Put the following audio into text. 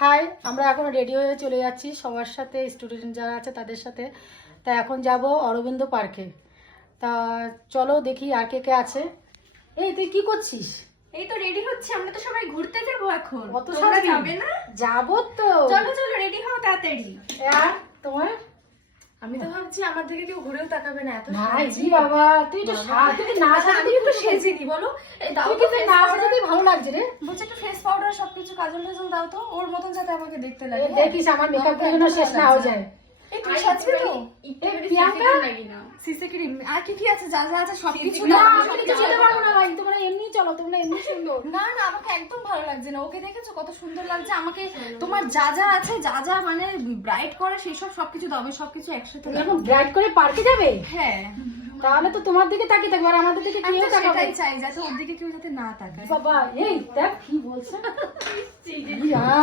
High, আমরা এখন ready হয়ে চলে যাচ্ছি সবার সাথে, স্টুডেন্ট যারা আছে তাদের সাথে। তা এখন যাব অরবিন্দ পার্কে। তা চলো দেখি আর কে কে আছে। এই তুই কি করছিস? এই তো রেডি হচ্ছে, আমরা তো সবাই ঘুরতে যাবো এখন। কত তোমরা সারাদিন? যাবে না? যাবো তো। চলো চলো রেডি হও তাড়াতাড়ি। আর তোমার? আমি তো ভাবছি আমার দিকে কেউ ঘুরেও তাকাবে না, এত ভাই সাজি। জি বাবা, তুই তো তুই না আমি একটু সেজেনি বলো। এই দাও তুই তো কিন্তু না সাজাতেই ভালো লাগছে রে। বলছে একটু ফেস পাউডার সবকিছু কাজল টাজল দাও তো, ওর মতন যাতে আমাকে দেখতে লাগে। দেখিস আমার মেকআপ যেন শেষ না হয়ে যায়। এই তুই সাজবি তো? প্রিয়াঙ্কা সিসি ক্রিম আর কি কি আছে, যা যা আছে সবকিছু না, দাও। আমি তো যেতে পারবো না ভাই, তোমরা এমনি চলো, তোমরা এমনি সুন্দর। না না, আমাকে একদম ভালো লাগছে না। ওকে দেখেছো কত সুন্দর লাগছে? আমাকে তোমার যা যা আছে, যা যা মানে ব্রাইট করে সেই সব সবকিছু দাও, আমি সবকিছু একসাথে তুমি দাও। এখন ব্রাইট করে পার্কে যাবে? হ্যাঁ, তাহলে তো তোমার দিকে তাকিয়ে থাকবে, আর আমাদের দিকে আমি কেউ তো তাকাবে? সেটাই চাই, যাতে ওর দিকে কেউ যাতে না তাকায়। বাবা এই দেখ কি বলছে।